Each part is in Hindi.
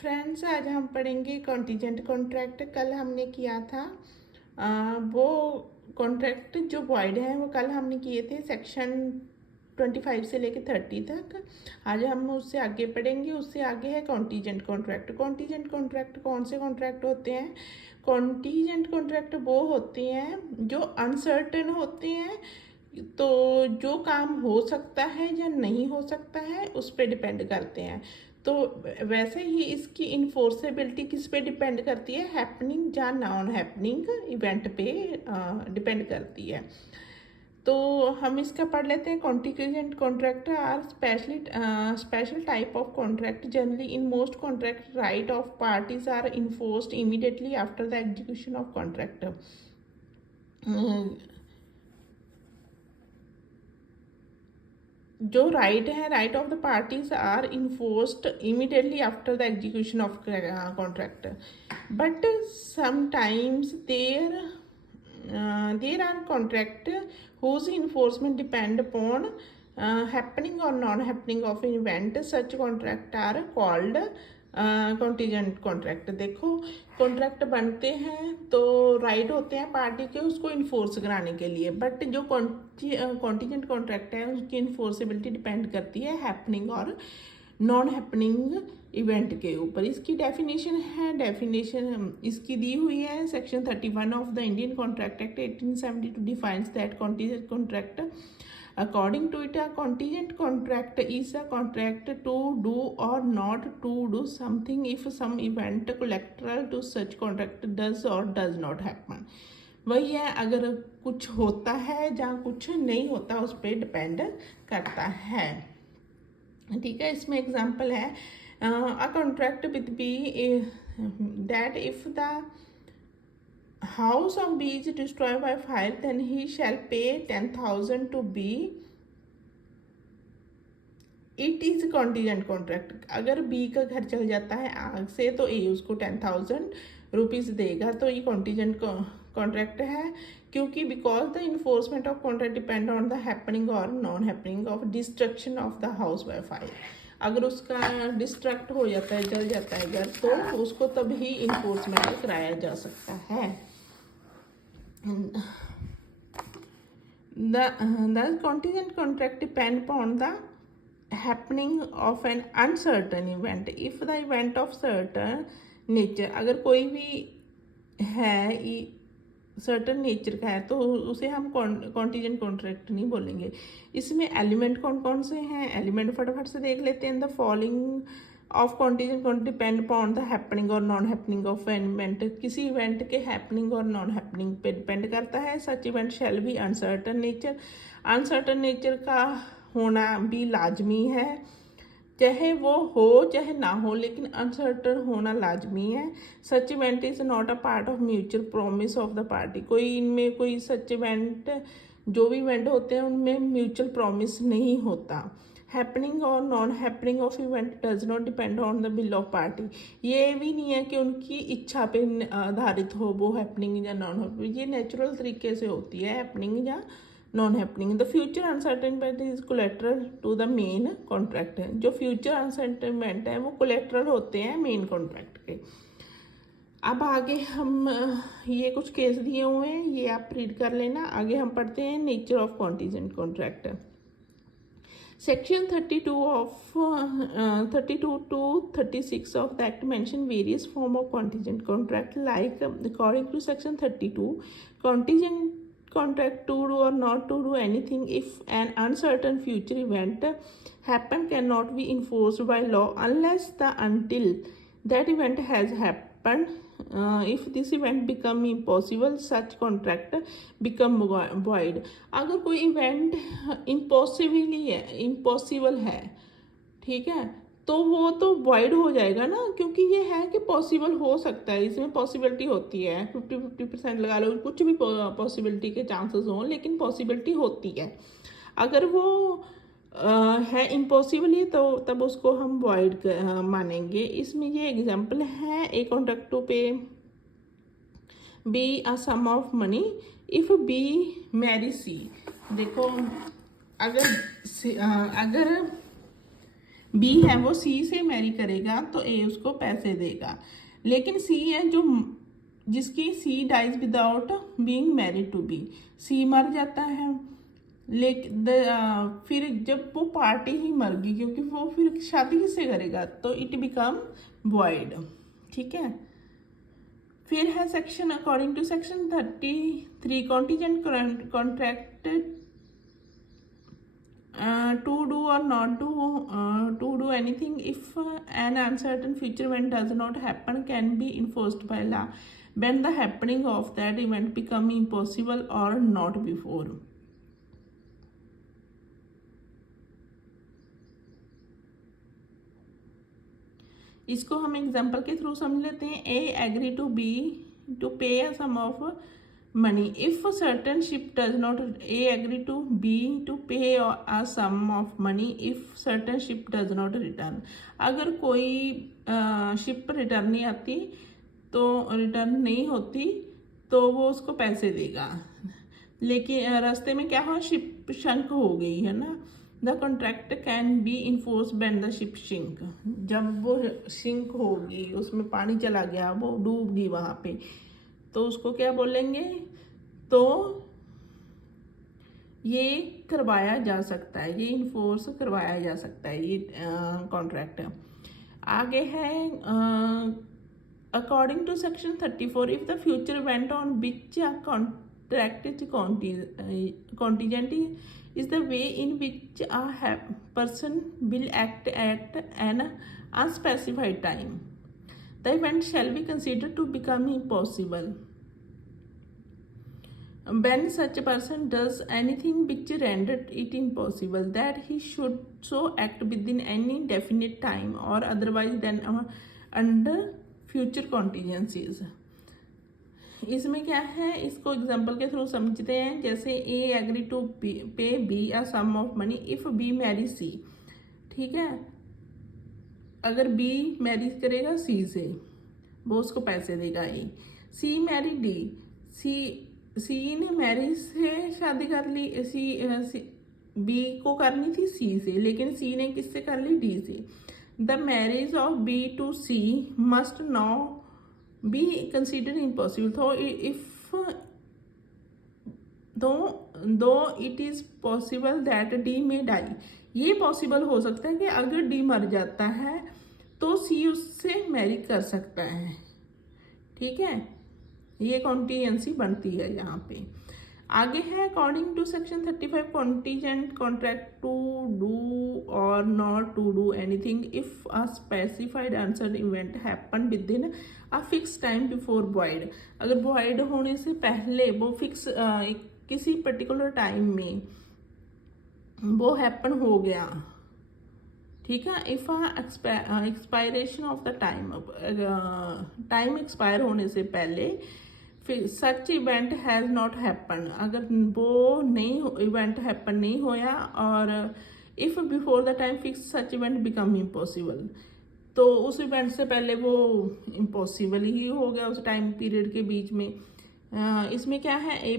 फ्रेंड्स, आज हम पढ़ेंगे कॉन्टीजेंट कॉन्ट्रैक्ट। कल हमने किया था वो कॉन्ट्रैक्ट जो वॉइड है, वो कल हमने किए थे सेक्शन 25 से लेके 30 तक। आज हम उससे आगे पढ़ेंगे। उससे आगे है कॉन्टीजेंट कॉन्ट्रैक्ट। कॉन्टीजेंट कॉन्ट्रैक्ट कौन से कॉन्ट्रैक्ट होते हैं? कॉन्टीजेंट कॉन्ट्रैक्ट वो होते हैं जो अनसर्टेन होते हैं, तो जो काम हो सकता है या नहीं हो सकता है उस पर डिपेंड करते हैं। तो वैसे ही इसकी इन्फोर्सेबिलिटी किस पे डिपेंड करती है? हैपनिंग या नॉन हैपनिंग इवेंट पे डिपेंड करती है। तो हम इसका पढ़ लेते हैं। Contingent contract are special type of contract. Generally in most contract right of parties are enforced immediately after the execution of contract. जो राइट है, right of the parties are enforced immediately after the execution of contract, but sometimes there are contract whose enforcement depend upon happening or non-happening of an event. Such contract are called contingent contract. देखो, कॉन्ट्रैक्ट बनते हैं तो राइट होते हैं पार्टी के उसको इन्फोर्स कराने के लिए, बट जो कॉन्टीजेंट कॉन्ट्रैक्ट है उसकी इन्फोर्सेबिलिटी डिपेंड करती है हैपनिंग और नॉन हैपनिंग इवेंट के ऊपर। इसकी डेफिनेशन इसकी दी हुई है। Section 31 of the Indian contract act 1872 defines that contingent contract. According to it, a contingent contract is a contract to do or not to do something if some event collateral to such contract does or does not happen. वही है, अगर कुछ होता है या कुछ नहीं होता उस पर डिपेंड करता है। ठीक है, इसमें एग्जांपल है a contract with B that if the house of B is destroyed by fire, then he shall pay 10,000 to B. It is contingent contract. अगर बी का घर चल जाता है आग से तो ए उसको 10,000 रुपीज़ देगा। तो ये कॉन्टीजेंट कॉन्ट्रैक्ट है, क्योंकि because the enforcement of contract depend on the happening और non happening of destruction of the house by fire. अगर उसका डिस्ट्रक्ट हो जाता है, जल जाता है घर, तो उसको तभी इन्फोर्समेंट कराया जा सकता है। The contingent contract depend upon the happening of an uncertain event. If the event of certain nature, अगर कोई भी है सर्टन नेचर का है तो उसे हम कॉन्टीजेंट कॉन्ट्रैक्ट नहीं बोलेंगे। इसमें एलिमेंट कौन कौन से हैं, एलिमेंट फटाफट से देख लेते हैं। The following of contingent contract depend upon the happening और non happening of an event. किसी इवेंट के हैपनिंग और नॉन हैपनिंग पे डिपेंड करता है। Such event shall be uncertain nature. Uncertain nature का होना भी लाजमी है, चाहे वो हो चाहे ना हो, लेकिन अनसर्टन होना लाजमी है। Such event is not a part of mutual promise of the party. कोई इनमें कोई सच इवेंट, जो भी इवेंट होते हैं उनमें म्यूचुअल प्रॉमिस नहीं होता। हैपनिंग और non happening of event does not depend on the will of party. ये भी नहीं है कि उनकी इच्छा पे आधारित हो वो हैपनिंग या नॉन हैपनिंग, ये नेचुरल तरीके से होती है हैपनिंग या non happening. The future uncertainment is collateral to the main contract है। जो फ्यूचर अनसर्टेनमेंट है वो कोलेट्रल होते हैं मेन कॉन्ट्रैक्ट के। अब आगे हम ये कुछ केस दिए हुए हैं, ये आप रीड कर लेना। आगे हम पढ़ते हैं nature of contingent contract. Section 32 of 32 to 36 of the Act mention various form of contingent contract. Like according to Section 32, contingent contract to do or not to do anything if an uncertain future event happen cannot be enforced by law until that event has happened. If this event become impossible, such contract become void. अगर कोई इवेंट इम्पॉसिबल है, ठीक है, तो वो तो void हो जाएगा ना, क्योंकि ये है कि पॉसिबल हो सकता है, इसमें पॉसिबिलिटी होती है। 50% लगा लो, कुछ भी पॉसिबिलिटी के चांसेस हों, लेकिन पॉसिबिलिटी होती है। अगर वो है इम्पॉसिबल ही तो तब उसको हम वॉइड मानेंगे। इसमें ये एग्जांपल है, a contract to pay B a sum of money if B marry C. देखो, अगर बी है वो सी से मैरी करेगा तो ए उसको पैसे देगा। लेकिन सी है जो जिसकी C dies without being married to B, C मर जाता है। लेकिन फिर जब वो पार्टी ही मर गई, क्योंकि वो फिर शादी किससे करेगा, तो इट बिकम वॉइड। ठीक है। फिर है section according to section 33 contingent contract to do or not to do anything if an uncertain future event does not happen can be enforced by law when the happening of that event become impossible or not before। इसको हम एग्जाम्पल के थ्रू समझ लेते हैं। A agree to B to pay a sum of money if certain ship does not, A agree to B to pay a sum of money if certain ship does not return. अगर कोई शिप रिटर्न नहीं आती, तो रिटर्न नहीं होती, तो वो उसको पैसे देगा। लेकिन रास्ते में क्या हुआ, शिप शंक हो गई है ना। The contract can be enforce when the ship sink, जब वो सिंक होगी, उसमें पानी चला गया, वो डूब गई वहाँ पे, तो उसको क्या बोलेंगे, तो ये करवाया जा सकता है, ये इन्फोर्स करवाया जा सकता है ये कॉन्ट्रैक्ट। आगे है according to section 34 if the future event on which contract is contingent is the way in which a person will act at an unspecified time, the event shall be considered to become impossible when such a person does anything which rendered it impossible that he should so act within any definite time or otherwise than under future contingencies। इसमें क्या है, इसको एग्जाम्पल के थ्रू समझते हैं। जैसे A agree to pay B a sum of money if B marry C. ठीक है, अगर बी मैरी करेगा सी से, वो उसको पैसे देगा ए। सी मैरी डी, सी ने मैरी से शादी कर ली, सी बी को करनी थी सी से, लेकिन सी ने किससे कर ली, डी से। The marriage of B to C must now be considered impossible though it is possible that D may die। ये पॉसिबल हो सकता है कि अगर डी मर जाता है तो सी उससे मैरी कर सकता है। ठीक है, ये कॉन्टीजेंसी बनती है यहाँ पे। आगे है according to section 35 contingent contract to do और not to do anything if a specified answer event happen within a fix time before void. अगर वॉइड होने से पहले वो फिक्स किसी पर्टिकुलर टाइम में वो हैपन हो गया। ठीक है, if expiration of the time expire होने से पहले सच इवेंट हैज़ नॉट हैपन, अगर वो नहीं इवेंट हैपन नहीं होया, और if before the time fix such event become impossible, तो उस इवेंट से पहले वो इम्पॉसिबल ही हो गया उस टाइम पीरियड के बीच में। इसमें क्या है, ए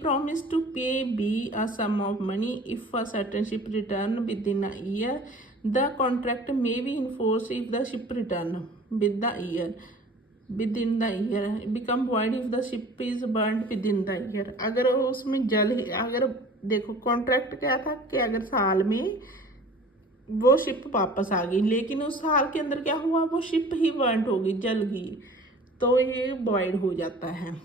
promise to pay B a sum of money if a certain ship return within a year, the contract may be enforced if the ship return within the year become void if the ship is burnt within the year। अगर उसमें अगर देखो कॉन्ट्रैक्ट क्या था कि अगर साल में वो शिप वापस आ गई, लेकिन उस साल के अंदर क्या हुआ, वो शिप ही बर्न हो गई, जल गई, तो ये वॉइड हो जाता है।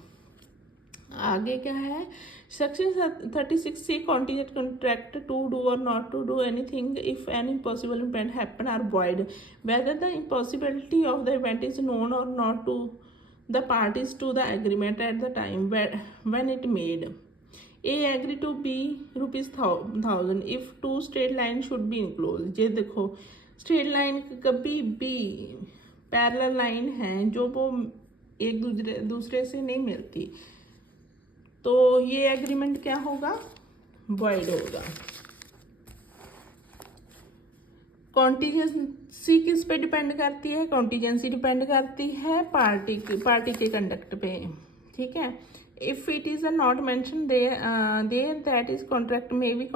आगे क्या है, सेक्शन 36 से कॉन्टीजेंट कॉन्ट्रैक्ट टू डू और not to do anything if an impossible event happen are void whether the impossibility of the event is known और not to the parties to the agreement at the time when it made. A agree to B ₹1000 if two straight line should be enclose. ये देखो स्ट्रेट लाइन कभी भी पैरेलल लाइन है जो वो एक दूसरे से नहीं मिलती, तो ये एग्रीमेंट क्या होगा, वॉइड होगा। कॉन्टीजेंसी किस पे डिपेंड करती है, कॉन्टीजेंसी डिपेंड करती है पार्टी के कंडक्ट पे। ठीक है, if it is not mentioned there that is contract may be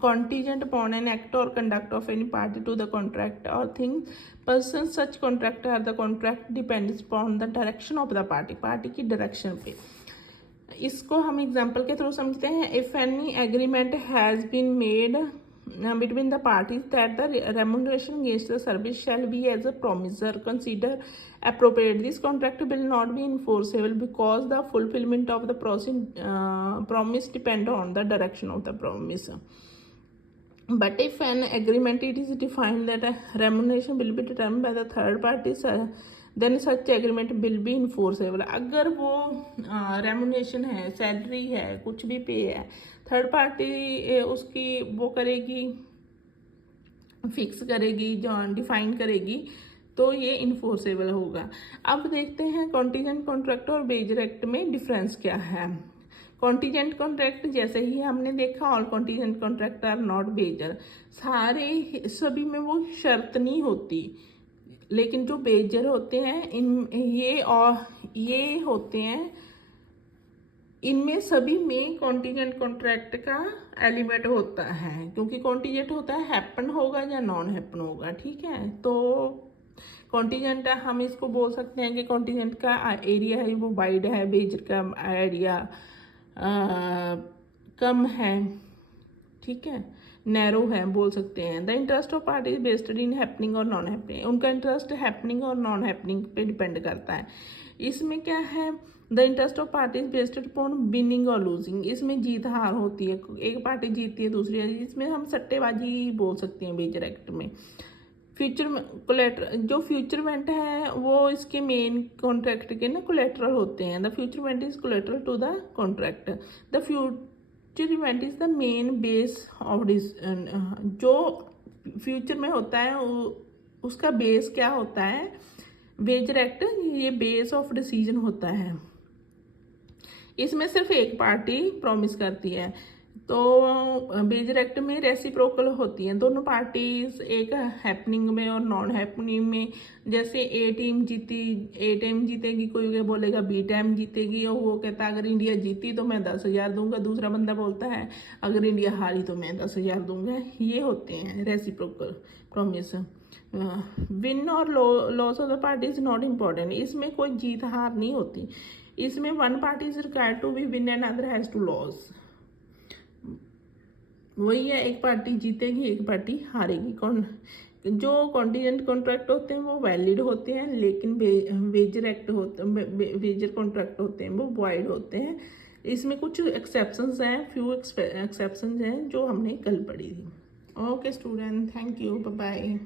contingent upon an act or conduct of any party to the contract or things persons such contract are the contract depends upon the direction of the party की डायरेक्शन पे। इसको हम एग्जांपल के थ्रू समझते हैं। If any agreement has been made between the parties that the remuneration against the service shall be as a promisor consider appropriate, this contract will not be enforceable because the fulfillment of the promise depend on the direction of the promise. But if an agreement it is defined that a remuneration will be determined by the third parties, then such agreement will be enforceable. अगर वो रेमुनेशन है, सैलरी है, कुछ भी पे है, थर्ड पार्टी उसकी वो करेगी, फिक्स करेगी, जो डिफाइन करेगी, तो ये इन्फोर्सेबल होगा। अब देखते हैं कॉन्टीजेंट कॉन्ट्रैक्ट और बेजर एक्ट में डिफरेंस क्या है। कॉन्टीजेंट कॉन्ट्रैक्ट जैसे ही हमने देखा, all contingent contract are not wager, सारे सभी में वो शर्त नहीं होती, लेकिन जो बेजर होते हैं इन ये होते हैं, इनमें सभी में कॉन्टीजेंट कॉन्ट्रैक्ट का एलिमेंट होता है, क्योंकि कॉन्टीजेंट होता है हैपन होगा या नॉन हैपन होगा, ठीक है। तो कॉन्टीजेंट हम इसको बोल सकते हैं कि कॉन्टीजेंट का एरिया है वो वाइड है, बेजर का एरिया कम है, ठीक है, नैरो है बोल सकते हैं। The interest of party is based in happening और नॉन हैपनिंग, उनका इंटरेस्ट हैपनिंग और नॉन हैपनिंग पे डिपेंड करता है। इसमें क्या है, the interest of party is based upon winning और लूजिंग, इसमें जीत हार होती है, एक पार्टी जीतती है दूसरी, इसमें हम सट्टेबाजी बोल सकते हैं बेजर एक्ट में। फ्यूचर कोलेट्रल, जो फ्यूचरमेंट है वो इसके मेन कॉन्ट्रैक्ट के ना कोलेट्रल होते हैं। The futurement is collateral to the contract, the future event is the main base of this, जो फ्यूचर में होता है उसका बेस क्या होता है, बेजर एक्ट ये बेस ऑफ डिसीजन होता है। इसमें सिर्फ एक पार्टी प्रॉमिस करती है, तो बेजर एक्ट में रेसिप्रोकल होती हैं दोनों पार्टीज, एक हैपनिंग में और नॉन हैपनिंग में। जैसे ए टीम जीतेगी, कोई बोलेगा बी टीम जीतेगी, और वो कहता है अगर इंडिया जीती तो मैं 10,000 दूंगा, दूसरा बंदा बोलता है अगर इंडिया हारी तो मैं 10,000 दूंगा। ये होते हैं रेसिप्रोकल प्रॉमिस। विन और loss of the party is not important, इसमें कोई जीत हार नहीं होती, इसमें one party is required to be win and other has to loss. वही है, एक पार्टी जीतेगी एक पार्टी हारेगी। जो कॉन्टीजेंट कॉन्ट्रैक्ट होते हैं वो वैलिड होते हैं, लेकिन बेजर कॉन्ट्रैक्ट होते हैं वो वॉइड होते हैं। इसमें कुछ एक्सेप्शंस हैं, फ्यू एक्सेप्शंस हैं जो हमने कल पढ़ी थी। Okay student, thank you, bye bye.